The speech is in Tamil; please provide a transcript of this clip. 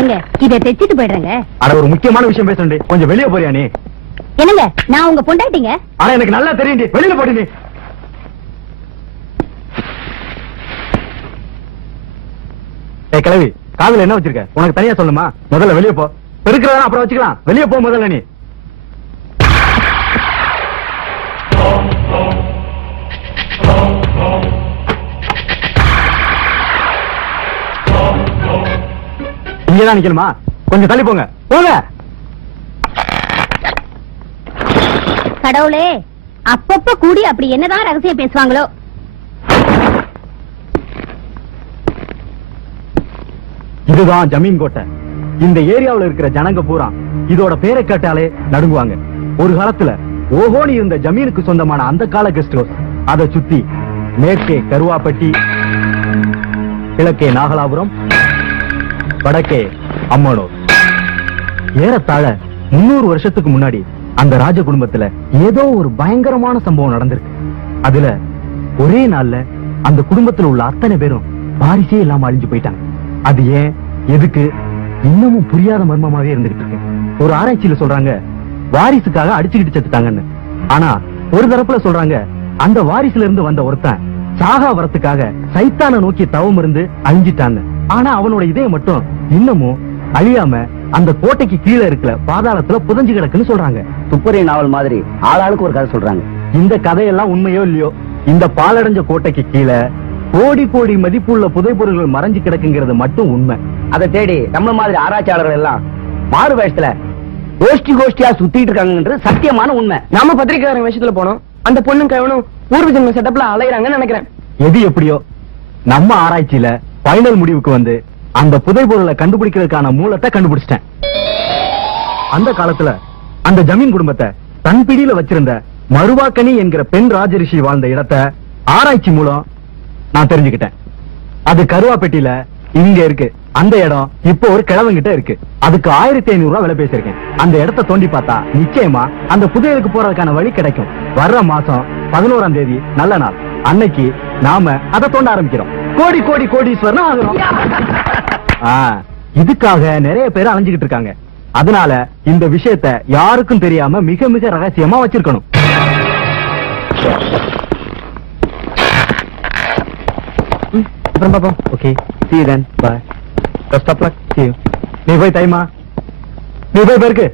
எங்க இதை தைச்சிட்டு போயிடுறேங்க. அட ஒரு முக்கியமான விஷயம் பேசுறேன், கொஞ்சம் வெளியே போறியா நீ? என்னங்க நான் உங்க பொண்டாட்டிங்க. ஆனா எனக்கு நல்லா தெரியும், வெளியில போடி நீ. ஏய் கிழவி, காதுல என்ன வச்சிருக்க? உனக்கு தனியா சொல்லுமா? முதல்ல வெளியே போ. பெருக்கிறதா அப்புறம் வச்சுக்கலாம். வெளியே போ முதல்ல நீ. இங்கதான் நிக்கணுமா? கொஞ்சம் தள்ளி போங்க. போங்க. கடவுளே, அப்பப்ப கூடி அப்படி என்னதான் ரகசியம் பேசுவாங்களோ. இதுதான் ஜமீன் கோட்டை. இந்த ஏரியாவுல இருக்கிற ஜனங்க பூரா இதோட பேரை கேட்டாலே நடுங்குவாங்க. ஒரு காலத்துல ஓஹோனி இருந்த ஜமீனுக்கு சொந்தமான அந்த கால கெஸ்ட் ஹவுஸ். அதை சுத்தி மேற்கே கருவாப்பட்டி, கிழக்கே நாகலாபுரம், வடக்கே அம்மனூர். ஏறத்தாழ 300 வருஷத்துக்கு முன்னாடி அந்த ராஜ குடும்பத்துல ஏதோ ஒரு பயங்கரமான சம்பவம் நடந்திருக்கு. அதுல ஒரே நாள்ல அந்த குடும்பத்துல உள்ள அத்தனை பேரும் வாரிசே இல்லாம அழிஞ்சு போயிட்டாங்க. அது ஏன், எதுக்கு, இன்னமும் புரியாத மர்மமாவே இருந்துகிட்டு இருக்கு. ஒரு ஆராய்ச்சியில சொல்றாங்க வாரிசுக்காக அடிச்சுக்கிட்டு செத்துட்டாங்கன்னு. ஆனா ஒரு தரப்புல சொல்றாங்க அந்த வாரிசுல இருந்து வந்த ஒருத்தன் சாகா வரத்துக்காக சைத்தான நோக்கி தவம் இருந்து அழிஞ்சிட்டான்னு. ஆனா அவனோட இதயம் மட்டும் இன்னமும் அழியாம அந்த கோட்டைக்கு கீழே இருக்கிற பாதாளத்துல புதஞ்சு கிடக்குன்னு சொல்றாங்க. துப்பறிய நாவல் மாதிரி ஆளாளுக்கு ஒரு கதை சொல்றாங்க. இந்த கதையெல்லாம் உண்மையோ இல்லையோ, இந்த பாலடைஞ்ச கோட்டைக்கு கீழே கோடி கோடி மதிப்புள்ள புதைபொருள்கள் மறைஞ்சு கிடக்குங்கிறது மட்டும் உண்மை. அதை தேடி நம்ம மாதிரி ஆராய்ச்சியாளர்கள் எல்லாம் மாறு வேஷத்துல கோஷ்டி கோஷ்டியா சுத்திட்டு இருக்காங்கன்றது சத்தியமான உண்மை. நாம பத்திரிக்கையாளர் விஷயத்துல போனோம், அந்த பொண்ணும் கைவனும் பூர்வ ஜென்ம செட்டப்ல அலையிறாங்கன்னு நினைக்கிறேன். எது எப்படியோ நம்ம ஆராய்ச்சியில ஃபைனல் முடிவுக்கு வந்து அந்த புதைபொருளை கண்டுபிடிக்கிறதுக்கான மூலத்தை கண்டுபிடிச்சிட்டேன். அந்த காலத்துல அந்த ஜமீன் குடும்பத்தை தன் பிடியில வச்சிருந்த மருவாக்கனி என்கிற பெண் ராஜரிஷி வாழ்ந்த இடத்தை ஆராய்ச்சி மூலம் நான் தெரிஞ்சுக்கிட்டேன். அது கருவாப்பேட்டியில இங்க இருக்கு. அந்த இடம் இப்போ ஒரு கிழவங்கிட்ட இருக்கு. அதுக்கு 1500 ரூபாய் விலை பேசிருக்கேன். அந்த இடத்தை தோண்டி பார்த்தா நிச்சயமா அந்த புதையலுக்கு போறதுக்கான வழி கிடைக்கும். வர்ற மாசம் 11ஆம் தேதி நல்ல நாள். அன்னைக்கு நாம அதை தோண்ட ஆரம்பிக்கிறோம். கோடி கோடி கோடீஸ்வரன் ஆகிறோம். இதுக்காக நிறைய பேர் அலைஞ்சுகிட்டு இருக்காங்க. அதனால இந்த விஷயத்தை யாருக்கும் தெரியாம மிக மிக ரகசியமா வச்சிருக்கணும். அப்புறம் பாப்போம். Okay, see you then. Bye. Best of luck. See you. நீ போய் தைமா, நீ போய் பேருக்கு.